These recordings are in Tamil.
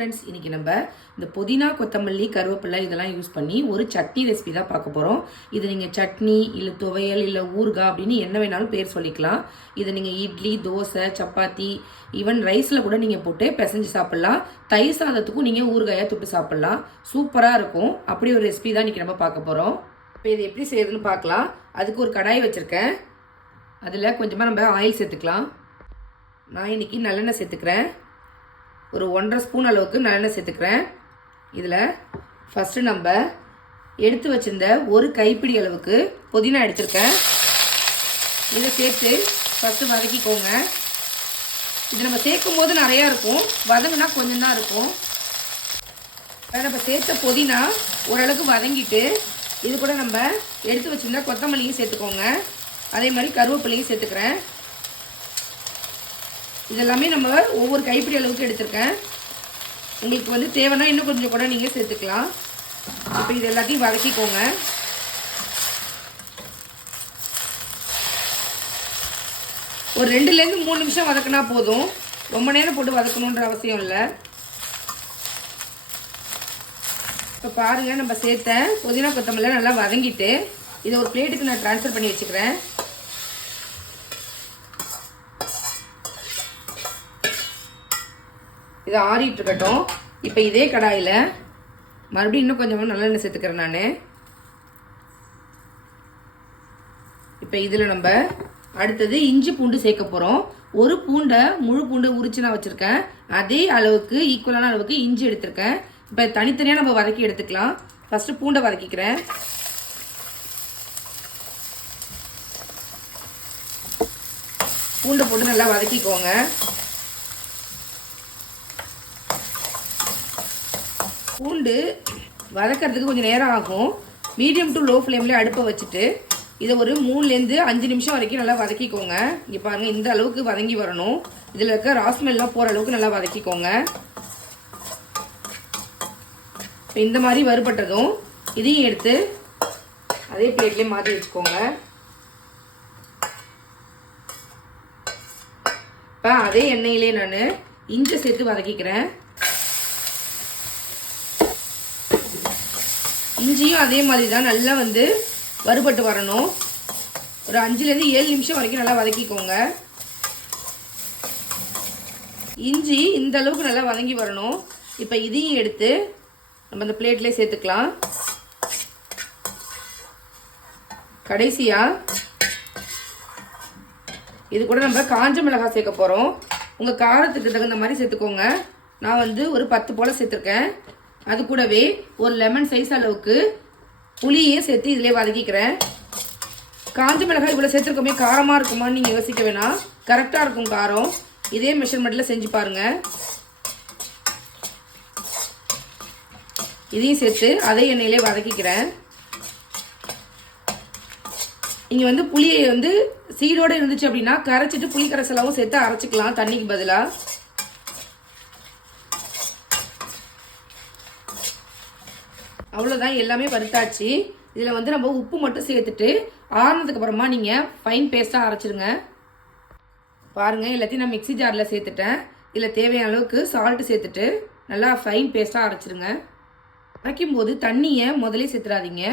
ஃப்ரெண்ட்ஸ், இன்றைக்கி நம்ம இந்த புதினா, கொத்தமல்லி, கருவேப்பிலை இதெல்லாம் யூஸ் பண்ணி ஒரு சட்னி ரெசிபி தான் பார்க்க போகிறோம். இது நீங்கள் சட்னி இல்லை துவையல் இல்லை ஊறுகாய் அப்படின்னு என்ன வேணாலும் பேர் சொல்லிக்கலாம். இதை நீங்கள் இட்லி, தோசை, சப்பாத்தி, ஈவன் ரைஸில் கூட நீங்கள் போட்டு பிசைஞ்சு சாப்பிட்லாம். தயிர் சாதத்துக்கும் நீங்கள் ஊறுகாயாக தொட்டு சாப்பிட்லாம். சூப்பராக இருக்கும். அப்படி ஒரு ரெசிபி தான் இன்றைக்கி நம்ம பார்க்க போகிறோம். இப்போ இது எப்படி செய்யறதுன்னு பார்க்கலாம். அதுக்கு ஒரு கடாய் வச்சுருக்கேன். அதில் கொஞ்சமாக நம்ம ஆயில் சேர்த்துக்கலாம். நான் இன்றைக்கி நல்லெண்ணெய் சேர்த்துக்கிறேன். ஒரு 1.5 ஸ்பூன் அளவுக்கு நல்லெண்ணெய் சேர்த்துக்கிறேன். இதில் ஃபஸ்ட்டு நம்ம எடுத்து வச்சிருந்த ஒரு கைப்பிடி அளவுக்கு புதினா எடுத்திருக்கேன். இதை சேர்த்து ஃபஸ்ட்டு வதக்கிக்கோங்க. இது நம்ம சேர்க்கும் போது நிறையா இருக்கும், வதங்கினா கொஞ்சம் தான் இருக்கும். நம்ம சேர்த்த புதினா ஓரளவுக்கு வதங்கிட்டு இது கூட நம்ம எடுத்து வச்சுருந்தா கொத்தமல்லியும் சேர்த்துக்கோங்க. அதே மாதிரி கருவேப்பிலையும் சேர்த்துக்கிறேன். இதெல்லாமே நம்ம ஒவ்வொரு கைப்பிடி அளவுக்கு எடுத்திருக்கேன். உங்களுக்கு வந்து தேவைன்னா இன்னும் கொஞ்சம் கூட நீங்கள் சேர்த்துக்கலாம். இப்போ இது எல்லாத்தையும் வதக்கிக்கோங்க. ஒரு 2லேருந்து 3 நிமிஷம் வதக்கினா போதும். ரொம்ப நேரம் போட்டு வதக்கணுன்ற அவசியம் இல்லை. இப்போ பாருங்கள், நம்ம சேர்த்த புதினா கொத்தமல்லி நல்லா வதங்கிட்டு இதை ஒரு பிளேட்டுக்கு நான் ட்ரான்ஸ்ஃபர் பண்ணி வச்சுக்கிறேன். இது ஆறிட்டு இருக்கட்டும். இப்போ இதே கடாயில் மறுபடியும் இன்னும் கொஞ்சமாக நல்லெண்ணெய் சேர்த்துக்கிறேன் நான். இப்போ இதில் நம்ம அடுத்தது இஞ்சி பூண்டு சேர்க்க போகிறோம். ஒரு பூண்டை முழு பூண்டை உரிச்சு நான் வச்சுருக்கேன். அதே அளவுக்கு ஈக்குவலான அளவுக்கு இஞ்சி எடுத்திருக்கேன். இப்போ தனித்தனியாக நம்ம வதக்கி எடுத்துக்கலாம். ஃபஸ்ட்டு பூண்டை வதக்கிக்கிறேன். பூண்டை போட்டு நல்லா வதக்கிக்கோங்க. பூண்டு வதக்கிறதுக்கு கொஞ்சம் நேரம் ஆகும். மீடியம் டு லோ ஃப்ளேம்லேயே அடுப்பை வச்சுட்டு இதை ஒரு 3லேருந்து 5 நிமிஷம் வரைக்கும் நல்லா வதக்கிக்கோங்க. இங்கே பாருங்கள், இந்த அளவுக்கு வதங்கி வரணும். இதில் இருக்க ராஸ்மெல்லாம் போகிற அளவுக்கு நல்லா வதக்கிக்கோங்க. இப்போ இந்த மாதிரி வறுபட்டதும் இதையும் எடுத்து அதே பிளேட்லேயே மாற்றி வச்சுக்கோங்க. இப்போ அதே எண்ணெயிலே நான் இஞ்சி சேர்த்து வதக்கிக்கிறேன். இஞ்சியும் அதே மாதிரி தான் நல்லா வந்து வறுபட்டு வரணும். ஒரு 5லேருந்து 7 நிமிஷம் வரைக்கும் நல்லா வதக்கிக்கோங்க. இஞ்சி இந்த அளவுக்கு நல்லா வதங்கி வரணும். இப்போ இதையும் எடுத்து நம்ம இந்த பிளேட்லேயே சேர்த்துக்கலாம். கடைசியாக இது கூட நம்ம காஞ்ச மிளகாய் சேர்க்க போகிறோம். உங்கள் காரத்துக்கு தகுந்த மாதிரி சேர்த்துக்கோங்க. நான் வந்து ஒரு 10 போல் சேர்த்துருக்கேன். அது கூடவே ஒரு லெமன் சைஸ் அளவுக்கு புளியையும் சேர்த்து இதிலே வதக்கிக்கிறேன். காஞ்ச மிளகாய் இவ்வளோ சேர்த்துருக்கோமே காரமாக இருக்குமான்னு நீங்கள் யோசிக்க வேணாம், கரெக்டாக இருக்கும் காரம். இதே மெஷர்மெண்ட்டில் செஞ்சு பாருங்கள். இதையும் சேர்த்து அதே எண்ணெயிலே வதக்கிக்கிறேன். இங்கே வந்து புளியை வந்து சீடோடு இருந்துச்சு அப்படின்னா கரைச்சிட்டு புளி கரைசலாவும் சேர்த்து அரைச்சிக்கலாம் தண்ணிக்கு பதிலாக. அவ்வளோதான், எல்லாமே வறுத்தாச்சு. இதில் வந்து நம்ம உப்பு மட்டும் சேர்த்துட்டு ஆறுனதுக்கு அப்புறமா நீங்கள் ஃபைன் பேஸ்ட்டாக அரைச்சிருங்க. பாருங்கள், எல்லாத்தையும் நான் மிக்ஸி ஜாரில் சேர்த்துட்டேன். இதில் தேவையான அளவுக்கு சால்ட்டு சேர்த்துட்டு நல்லா ஃபைன் பேஸ்ட்டாக அரைச்சிருங்க. அரைக்கும் போது தண்ணியை முதலே சேர்த்துடாதீங்க.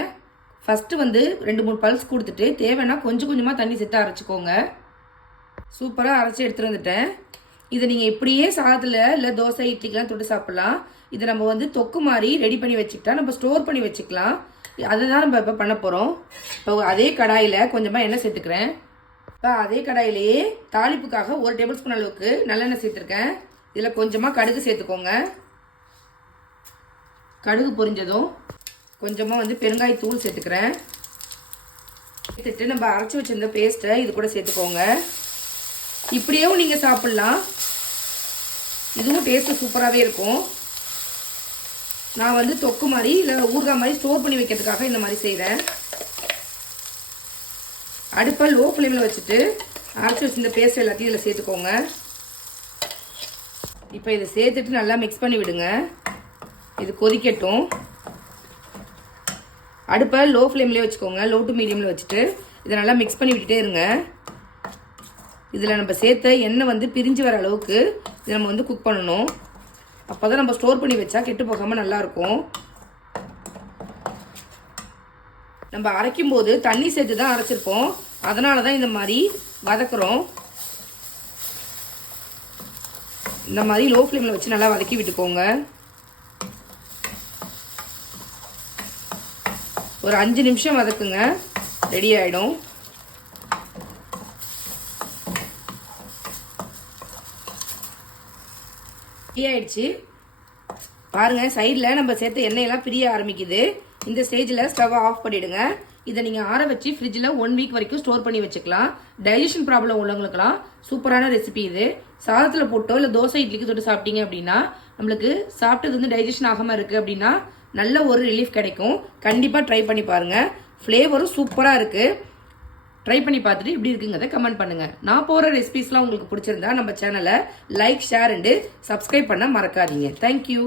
ஃபஸ்ட்டு வந்து 2-3 பல்ஸ் கொடுத்துட்டு தேவைன்னா கொஞ்சம் கொஞ்சமாக தண்ணி சேர்த்து அரைச்சிக்கோங்க. சூப்பராக அரைச்சி எடுத்துகிட்டு வந்துட்டேன். இதை நீங்கள் இப்படியே சாதத்தில் இல்லை தோசை இட்லிக்கெலாம் தொட்டு சாப்பிட்லாம். இதை நம்ம வந்து தொக்கு மாதிரி ரெடி பண்ணி வச்சுக்கிட்டா நம்ம ஸ்டோர் பண்ணி வச்சுக்கலாம். அதுதான் நம்ம இப்போ பண்ண போகிறோம். இப்போ அதே கடாயில் கொஞ்சமாக எண்ணெய் சேர்த்துக்கிறேன். இப்போ அதே கடாயிலேயே தாளிப்புக்காக 1 டேபிள் ஸ்பூன் அளவுக்கு நல்லெண்ணெய் சேர்த்துருக்கேன். இதில் கொஞ்சமாக கடுகு சேர்த்துக்கோங்க. கடுகு பொரிஞ்சதும் கொஞ்சமாக வந்து பெருங்காயத்தூள் சேர்த்துக்கிறேன். சேர்த்துட்டு நம்ம அரைச்சி வச்சிருந்த பேஸ்ட்டை இது கூட சேர்த்துக்கோங்க. இப்படியேவும் நீங்கள் சாப்பிட்லாம். இதுவும் டேஸ்ட்டு சூப்பராகவே இருக்கும். நான் வந்து தொக்கு மாதிரி இல்லை ஊறுகாய் மாதிரி ஸ்டோர் பண்ணி வைக்கிறதுக்காக இந்த மாதிரி செய்கிறேன். அடுப்பை லோ ஃப்ளேமில் வச்சுட்டு அரைச்சி வச்சிருந்த பேஸ்ட் எல்லாத்தையும் இதில் சேர்த்துக்கோங்க. இப்போ இதை சேர்த்துட்டு நல்லா மிக்ஸ் பண்ணி விடுங்க. இது கொதிக்கட்டும். அடுப்பை லோ ஃப்ளேம்லேயே வச்சுக்கோங்க. லோ டு மீடியமில் வச்சுட்டு இதை நல்லா மிக்ஸ் பண்ணி விட்டுட்டே இருங்க. இதில் நம்ம சேர்த்த எண்ணெய் வந்து பிரிஞ்சு வர அளவுக்கு இதை நம்ம வந்து குக் பண்ணணும். அப்போ தான் நம்ம ஸ்டோர் பண்ணி வச்சா கெட்டு போகாமல் நல்லாயிருக்கும். நம்ம அரைக்கும் போது தண்ணி சேர்த்து தான் அரைச்சிருப்போம், அதனால தான் இந்த மாதிரி வதக்குறோம். இந்த மாதிரி லோ ஃப்ளேமில் வச்சு நல்லா வதக்கி விட்டுக்கோங்க. ஒரு 5 நிமிஷம் வதக்குங்க, ரெடி ஆகிடும். ரெடி ஆயிடுச்சு பாருங்கள். சைடில் நம்ம சேர்த்த எண்ணெயெல்லாம் பிரிய ஆரம்பிக்குது. இந்த ஸ்டேஜில் ஸ்டவ்வை ஆஃப் பண்ணிவிடுங்க. இதை நீங்கள் ஆற வச்சு ஃப்ரிட்ஜில் 1 வீக் வரைக்கும் ஸ்டோர் பண்ணி வச்சுக்கலாம். டைஜஷன் ப்ராப்ளம் உள்ளவங்களுக்குலாம் சூப்பரான ரெசிபி இது. சாதத்தில் போட்டோ இல்லை தோசை இட்லிக்கு தொட்டு சாப்பிட்டீங்க அப்படின்னா நம்மளுக்கு சாப்பிட்டது வந்து டைஜஷன் ஆகாமல் இருக்குது அப்படின்னா நல்ல ஒரு ரிலீஃப் கிடைக்கும். கண்டிப்பாக ட்ரை பண்ணி பாருங்கள். ஃப்ளேவரும் சூப்பராக இருக்குது. ட்ரை பண்ணி பார்த்துட்டு இப்படி இருக்குங்கிறத கமெண்ட் பண்ணுங்கள். நான் போகிற ரெசிபிஸ்லாம் உங்களுக்கு பிடிச்சிருந்தா நம்ம சேனலை லைக், ஷேர் அண்டு சப்ஸ்கிரைப் பண்ண மறக்காதீங்க. தேங்க்யூ.